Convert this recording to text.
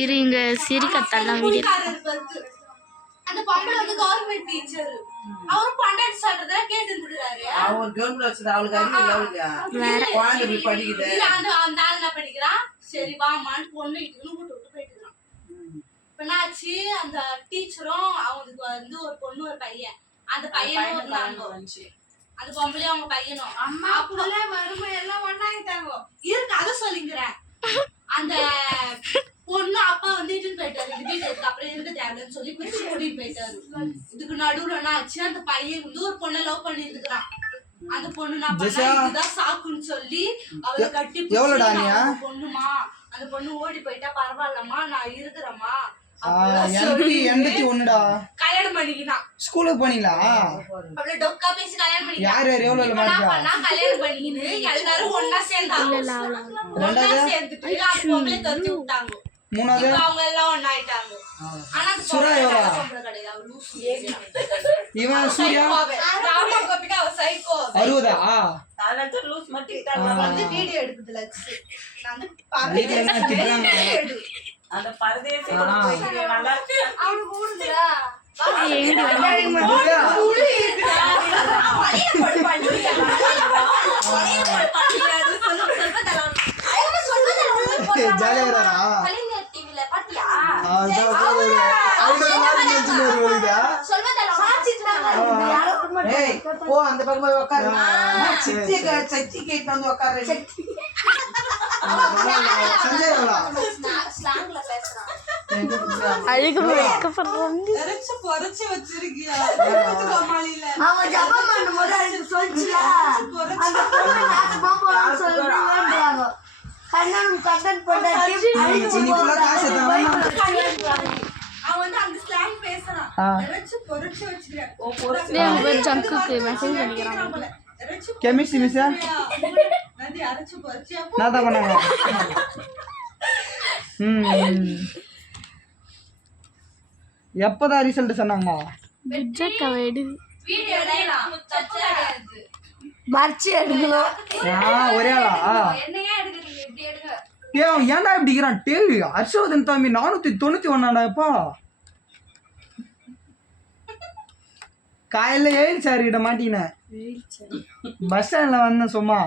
இருங்க சிரிக்கத்தான் வீடியோ. அந்த பொம்பளை வந்து கவர்மெண்ட் டீச்சர். அவரு பண்டாடி சாட்டதா கேட்டு இருக்காரு. அவர் கவர்மெண்ட் வச்சது அவளுக்கு அறிவு குழந்தை படிக்குது. அந்த ஆள் என்ன படிக்கிறான்? சரி வாமான்னு பொண்ணு இட்டுன்னு விட்டு போயிட்டுறான். இப்ப என்னாச்சு, அந்த டீச்சரும் அவங்களுக்கு வந்து ஒரு பொண்ணு ஒரு பையன். அந்த பையனும் இருந்தாங்க. அந்த பொம்பளையும் அவங்க பையனும் அம்மா புள்ள மருமை எல்லாம் ஒண்ணாயிட்டாங்க. இருக்கு அதை சொல்லிக்கிறேன். அந்த பொண்ணு அப்பா வந்து இட்டுன்னு போயிட்டாரு வீட்டுக்கு. அப்புறம் இருக்க தேவைன்னு சொல்லி பிடிச்சி கூட்டிட்டு போயிட்டாரு. இதுக்கு நடுவுல என்ன ஆச்சு, அந்த பையன் வந்து ஒரு பொண்ணை லவ் பண்ணி இருக்கிறான். அந்த பொண்ணு நான் இதுதான் சாக்குன்னு சொல்லி அவளை கட்டி பொண்ணுமா அந்த பொண்ணு ஓடி போயிட்டா பரவாயில்லம்மா நான் இருக்கிறேம்மா கல்யாணம் பண்ணிக்கினான். ஸ்கூலுக்கு போனீங்களா? அவளை டொக்கா பேசி கல்யாணம் பண்ணிக்கினான். கல்யாணம் பண்ணிக்கின்னு எல்லாரும் ஒன்னா சேர்ந்தாங்க. ஒன்னா சேர்ந்துட்டு அந்த பொம்பளை தடுத்து விட்டாங்க. அவங்க எல்லாம் ஒன்னாயிட்டாங்க. ஆனா சுரா இவன் சூர்யா 60 வந்து வீடியோ எடுக்குதுல அந்த பரதேசி நல்லா இருக்கு. அவனு மூடுதுடா அந்த பக்கம் உட்காரு. சச்சி கேட்டு வந்து உட்காரு. கெமிஸ்ட்ரி மிஸ் நான் பண்ணாங்க. எப்பதான் ரிசல்ட் சொன்னாங்க? ஒரே ஆளா? ஏன்டா இப்படிக்கிறான்? ஹர்ஷவர்தன் தம்பி 491 காலையில 7 சார் கிட்ட மாட்டினேன். பஸ் ஸ்டாண்ட்ல வந்தேன் சும்மா.